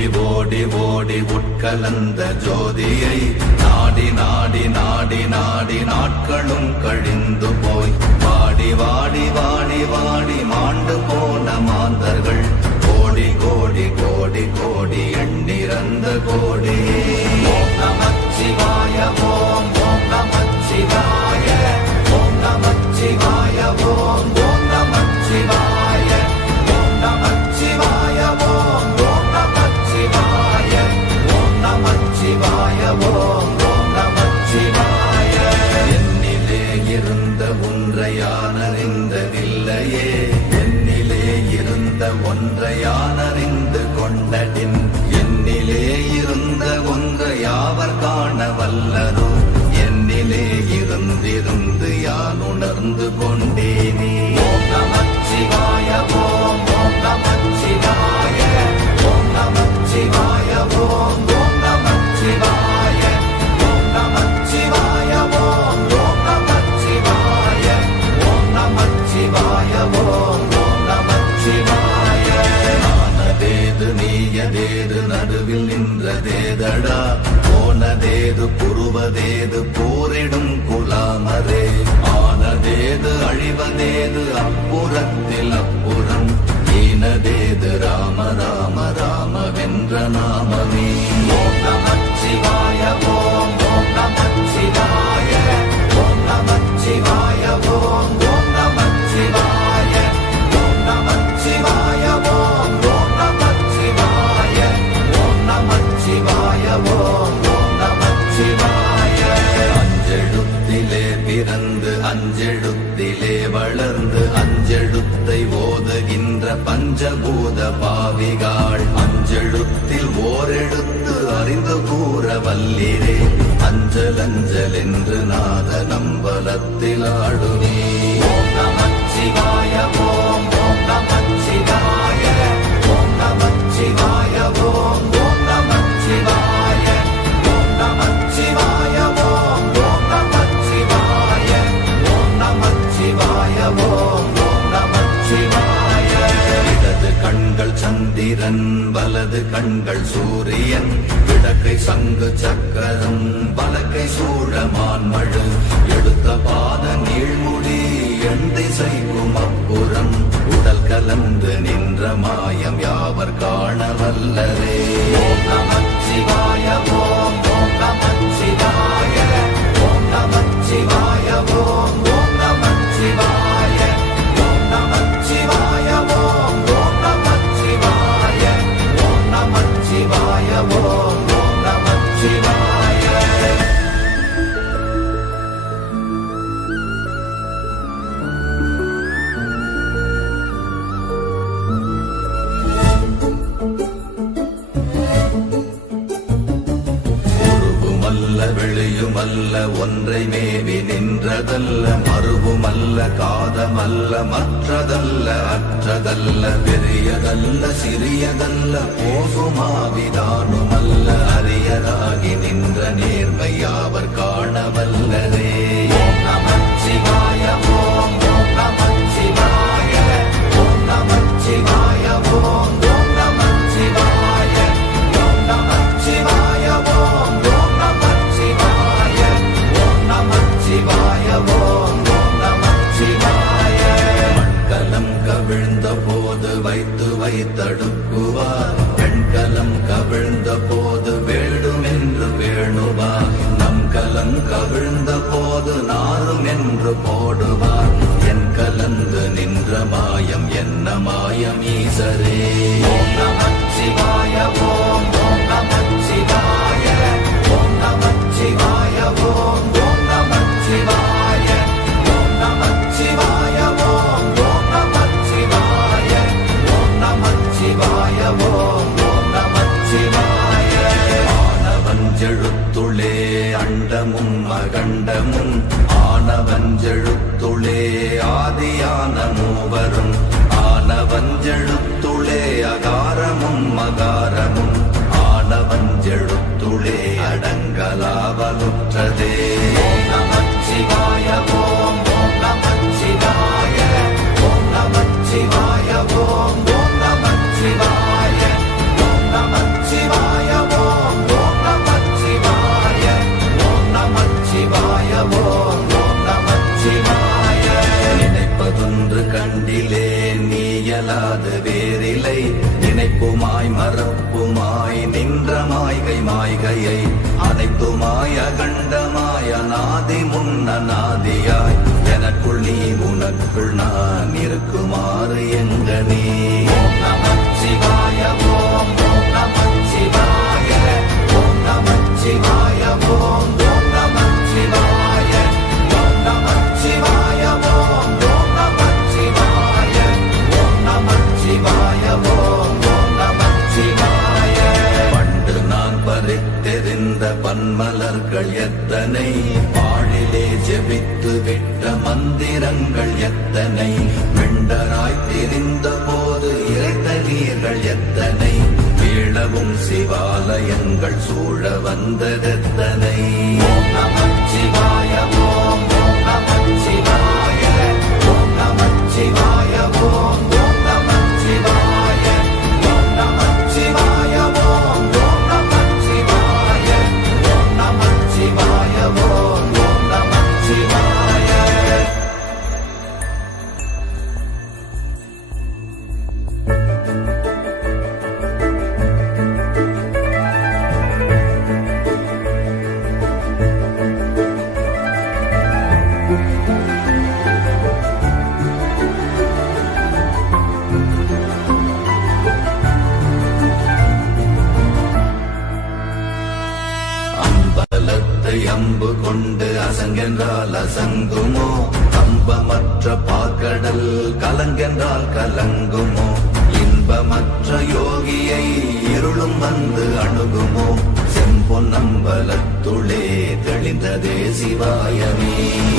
ஓடி ஓடி ஓடி உட்கலந்த ஜோதியை நாடி நாடி நாடி நாடி நாட்களும் கழிந்து போய் வாடி வாடி வாடி வாடி மாண்டு போன மாந்தர்கள் கோடி கோடி கோடி கோடி எண்ணிறந்த கோடி. ஓம் நமச்சிவாய ஓம் ஓம் நமச்சிவாய ஓம் நமச்சிவாய ஓம் ஓம் நமச்சிவாய ஓம் நமச்சிவாய ஓம் ஓம் நமச்சிவாய ஓம் நமச்சிவாய ஓம் ஓம் நமச்சிவாய. என்னிலே இருந்த ஒன்றை யானறிந்ததில்லையே, என்னிலே இருந்த ஒன்றை யானறிந்து கொண்டடின், என்னிலே இருந்த ஒன்றை யாவர் காண வல்லரோ, என்னிலே இருந்திருந்து யான் உணர்ந்து கொண்டேனே. ஓம் நமச்சிவாய ஓம் ஓம் நமச்சிவாய ஓம் நமச்சிவாய ஓம் ஓம் நமச்சிவாய ஓம் நமச்சிவாய ஓம் ஓம் நமச்சிவாய ஓம் நமச்சிவாய ஓம் ஓம் நமச்சிவாய. ஆனதேது நீயதேது நடுவில் நின்றதேதடா, போனதேது புருவதேது போரிடும் குலாமரே, ஆனதேது அழிவதேது அப்புறத்தில் அப்புறம், ஈனதேது ராம ராம ராம வென்ற நாமமே. ஓம் நமச்சிவாய ஓம் ஓம் நமச்சிவாய ஓம் நமச்சிவாய ஓம் ஓம் நமச்சிவாய ஓம் நமச்சிவாய ஓம் ஓம் நமச்சிவாய ஓம் நமச்சிவாய ஓம் ஓம் நமச்சிவாய. அஞ்செழுத்திலே பிறந்து அஞ்செழுத்திலே வளர்ந்து அஞ்செழுத்தை ஓதுகின்ற பஞ்சபூத பாவிகாள், அஞ்செழுத்தில் ஓரெழுத்து அறிந்து கூற வல்லிரே, அஞ்சல் அஞ்சல் என்று நாத நம்பலத்தில் ஆடுவே. ஓம் நமச்சிவாய ஓம் ஓம் நமச்சிவாய ஓம் நமச்சிவாய ஓம் ஓம் நமச்சிவாய ஓம் நமச்சிவாய ஓம் ஓம் நமச்சிவாய ஓம் நமச்சிவாய ஓம் ஓம் நமச்சிவாய. இடது கண்கள் சந்திரன் வலது கண்கள் சூரியன், இடக்கை சங்கு சக்கரம் வலக்கை சூழமான் மழு, எடுத்த பாத நீழ்முடி எண் திசைக்கும் அப்புறம், உடல் கலந்து நின்ற மாயம் யாவர் காண வல்லரே. ஓம் நமச்சிவாய ஓம் ஓம் நமச்சிவாய ஓம் நமச்சிவாய ஓம் ஓம் நமச்சிவாய ஓம் நமச்சிவாய ஓம் ஓம் நமச்சிவாய ஓம் நமச்சிவாய ஓம் ஓம் நமச்சிவாய. வெளியுமல்ல ஒன்றை மேவி நின்றதல்ல, மறுவுமல்ல காதமல்ல மற்றதல்ல அற்றதல்ல, பெரியதல்ல சிறியதல்ல போகுமாவிதானுமல்ல, அரியராகி நின்ற நேர்மை யாவர் காண வல்லரே. ஓம் நமச்சிவாய ஓம் ஓம் நமச்சிவாய ஓம் நமச்சிவாய ஓம் ஓம் நமச்சிவாய ஓம் நமச்சிவாய ஓம் ஓம் நமச்சிவாய ஓம் நமச்சிவாய ஓம் ஓம் நமச்சிவாய. மண்கலம் கவிழ்ந்த போது வைத்து வைத்தடுக்குவார், பெண்கலம் கவிழ்ந்த போது வேடும் என்று வேணுவார், நம் கலம் கவிழ்ந்த போது நாரும் என்று போடுவார், என் கலந்து நின்ற மாயம் என்ன மாயம் ஈசரே. ஓம் நமச்சிவாய ஓம் ஓம் நமச்சிவாய ஓம் நமச்சிவாய ஓம் ஓம் நமச்சிவாய ஓம் நமச்சிவாய ஓம் ஓம் நமச்சிவாய ஓம் நமச்சிவாய ஓம் ஓம் நமச்சிவாய. ஆனவஞ்செழுத்துளே அண்டமும் அகண்டமும், ஆனவஞ்செழுத்துளே ஆதியான மூவரும், ஆனவஞ்செழுத்துளே அகாரமும் மகாரமும், ஆனவஞ்செழுத்துளே அடங்கலாவலுற்றதே. ஓம் நமச்சிவாய ஓம் ஓம் நமச்சிவாய ஓம் நமச்சிவாய ஓம் ஓம் நமச்சிவாய ஓம் நமச்சிவாய முன்னநாதியாய் எனக்குள் நீ உனக்குள் நான் இருக்குமாறு எங்க நீ ஓம் நமச்சிவாய ஓம் நமச்சிவாய ஓம் நமச்சிவாய ஓம் நமச்சிவாய ஓம் நமச்சிவாய ஓம் நமச்சிவாய ஓம் நமச்சிவாய ஓம் நமச்சிவாய பண்டு நான் பறித்தெறிந்த பன்மலர்கள் எத்தனை பாழிலே ஜெபித்து விட்ட மந்திரங்கள் எத்தனை மெண்டராய் திரிந்த போது இறைத்த நீர்கள் எத்தனை வீழவும் சிவாலயங்கள் சூழ வந்ததெத்தனை ஓம் நமச்சிவாய ஓம் நமச்சிவாய ஓம் நமச்சிவாய ஓம் நமச்சிவாய ஓம் நமச்சிவாய ஓம் நமச்சிவாய ஓம் நமச்சிவாய ஓம் நமச்சிவாய அம்பலத்தை அம்பு கொண்டு அசங்கென்றால் அசங்குமோ கம்பமற்ற பாக்கடல் கலங்கென்றால் கலங்குமோ இன்பமற்ற யோகியை இருளும் வந்து அணுகுமோ செம்பொன்னம்பலத்துளே தெளிந்ததே சிவாயமே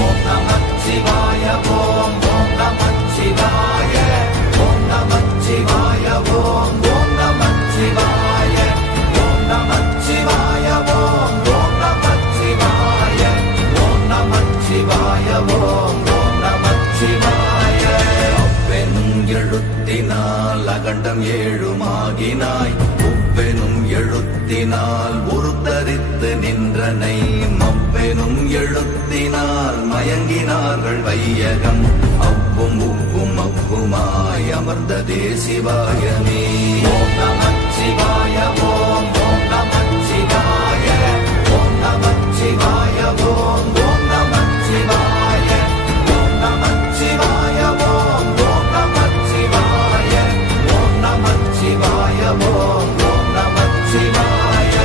ஓம் நமச்சிவாய ஓம் நமச்சிவாய ஓம் நமச்சிவாய ஓம் நமச்சிவாய ஓம் நமச்சிவாய ஓம் நமச்சிவாய ஓம் நமச்சிவாய ஓம் நமச்சிவாய அவ்வெனும் எழுத்தினால் அகண்டம் ஏழுமாகினாய் உவ்வெனும் எழுத்தினால் உருத்தரித்து நின்றனை மவ்வெனும் எழுத்தினால் மயங்கினார்கள் வையகம் அவ்வும் உவ்வும் அவ்வுமாய் அமர்ந்ததே சிவாயமே ஓம் நமச்சிவாய ஓம் நமச்சிவாய ஓம் நமச்சிவாய ஓம் நமச்சிவாய ஓம் நமச்சிவாய ஓம் நமச்சிவாய ஓம் நமச்சிவாய ஓம் நமச்சிவாய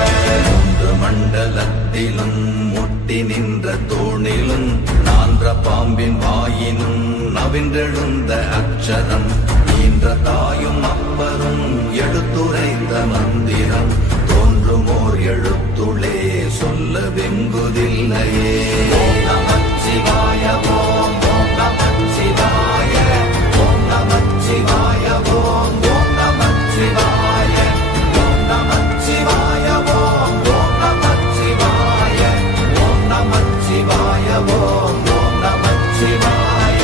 மூன்று மண்டலத்திலும் முட்டி நின்ற தூணிலும் நான்ற பாம்பின் வாயினும் நவின்றெழுந்த அக்ஷரம் ஈன்ற தாயும் அப்பரும் எடுத்துரைத்த மந்திரம் தோன்றுமோர் எழுத்துளே சொல்ல வெங்குதில்லையே ஓம் நமச்சிவாய ஓம் நமச்சிவாய ஓம் நமச்சிவாய ஓம் நமச்சிவாய ஓம் நமச்சிவாய ஓம் நமச்சிவாய ஓம் நமச்சிவாய ஓம் நமச்சிவாய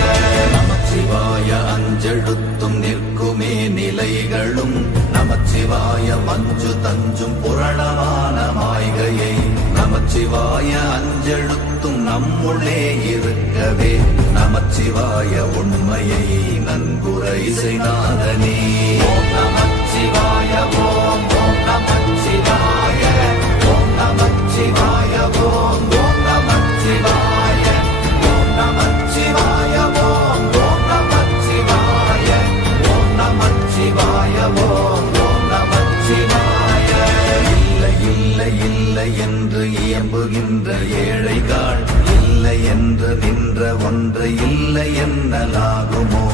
நமச்சிவாய அஞ்செழுத்தும் நிற்குமே நிலைகளும் நமச்சிவாய மஞ்சு தஞ்சும் புரணமான மாய்கையை நமச்சிவாய அஞ்செழுத்தும் நம்முள்ளே இருக்கவே நமச்சிவாய உண்மையை நன்குரை செய்நாதனே ஓம் நமச்சிவாய ஓம் நமச்சிவாய ஓம் நமச்சிவாய ஓம் நமச்சிவாய ஓம் நமச்சிவாய ஓம் நமச்சிவாய ஓம் நமச்சிவாய ஓம் நமச்சிவாய இல்லை இல்லை இல்லை என்று இயம்புகின்ற ஏழைகள் இல்லை என்று நின்ற ஒன்று இல்லை என்னலாகுமோ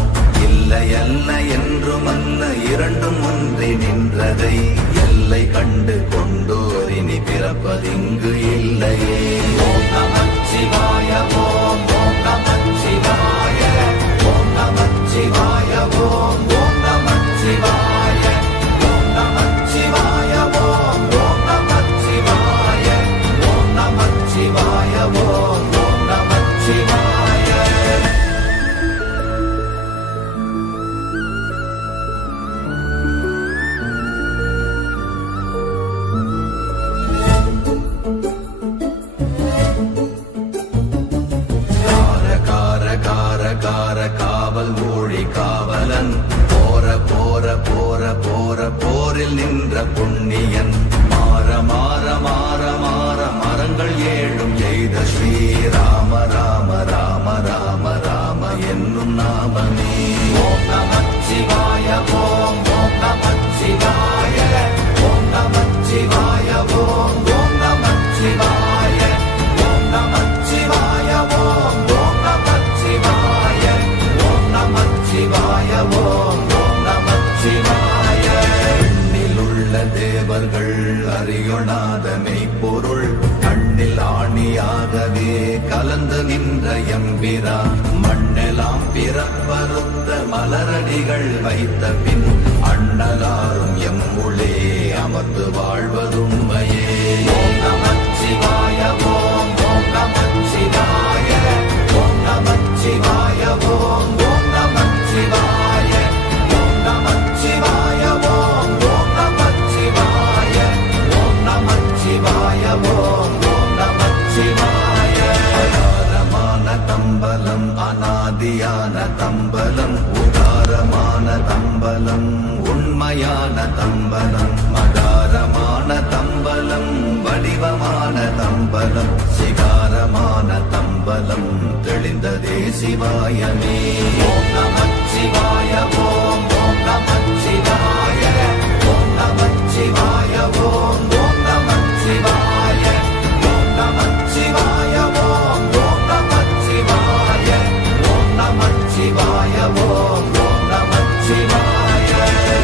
இல்லை அல்ல என்றுமல்ல இரண்டும் ஒன்றி நின்றதை எல்லை கண்டு கொண்டோர் இனி பிறப்பதிங்கு இல்லையே ஓம் நமச்சிவாய ஓம் நமச்சிவாய ஓம் நமச்சிவாய ஓம் நமச்சிவாய ஓம் நமச்சிவாய ஓம் நமச்சிவாய ஓம் நமச்சிவாய ஓம் நமச்சிவாய காவல் ஊழி காவலன் போற போற போற போற போரில் நின்ற புண்ணியன் மாற மாற மாற மாற மரங்கள் ஏழும் எய்த ஸ்ரீராம நின்ற எம்பிரா மண்ணெல்லாம் பிறப்பறுத்த மலரடிகள் வைத்த பின் அண்ணலாரும் எம்முளே அமர்ந்து வாழ்வதுண்மையே. ஓம் நமச்சிவாய ஓம் ஓம் நமச்சிவாய ஓம் நமச்சிவாய ஓம் ஓம் நமச்சிவாய ஓம் நமச்சிவாய ஓம் ஓம் நமச்சிவாய ஓம் நமச்சிவாய ஓம் ஓம் நமச்சிவாய. அகாரமான தம்பலம் அநாதியான தம்பலம் உதாரமான தம்பலம் உண்மையான தம்பலம் மகாரமான தம்பலம் வடிவமான தம்பலம் சிகாரமான தம்பலம் தெளிந்ததே சிவாயமே. ஓம் நமச்சிவாய ஓம் ஓம் நமச்சிவாய ஓம் நமச்சிவாய ஓம் ஓம் நமச்சிவாய ஓம் நமச்சிவாய ஓம் ஓம் நமச்சிவாய ஓம் நமச்சிவாய ஓம் ஓம் நமச்சிவாய.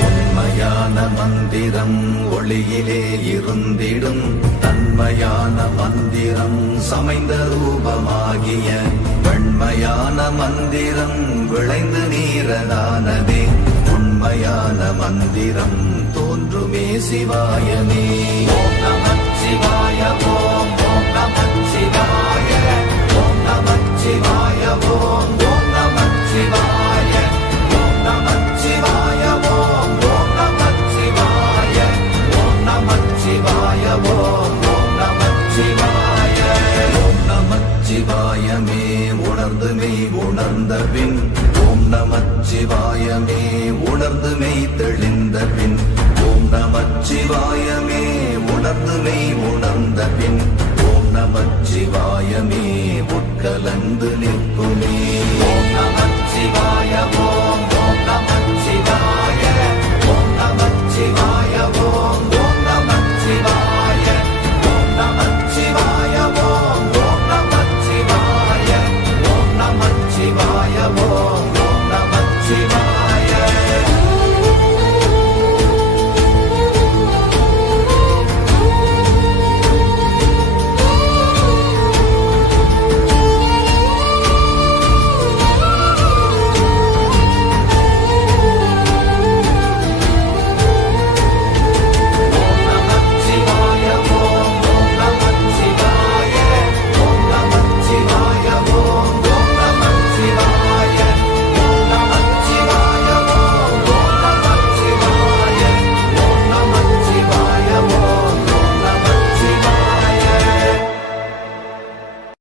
உண்மையான மந்திரம் ஒளியிலே இருந்திடும் தன்மையான மந்திரம் சமைந்த ரூபமாகிய வெண்மையான மந்திரம் விளைந்து நீரதானதே உண்மையான மந்திரம் தோன்றுமே சிவாயமே. ஓம் நமச்சிவாய ஓம் ஓம் நமச்சிவாய ஓம் நமச்சிவாய ஓம் ஓம் நமச்சிவாய ஓம் நமச்சிவாய ஓம் ஓம் நமச்சிவாய ஓம் நமச்சிவாய ஓம் ஓம் நமச்சிவாய. ஓம் நமச்சிவாயமே உணர்ந்து மெய் உணர்ந்த பின் ஓம் நமச்சிவாயமே உணர்ந்து மெய் தெளிந்த பின் ஓம் நமச்சிவாயமே உணர்ந்து மெய் உணர்ந்த பின் ஓம் நமச்சிவாயமே உட்கலந்து நிற்குமே. ஓம் நமச்சிவாய ஓம்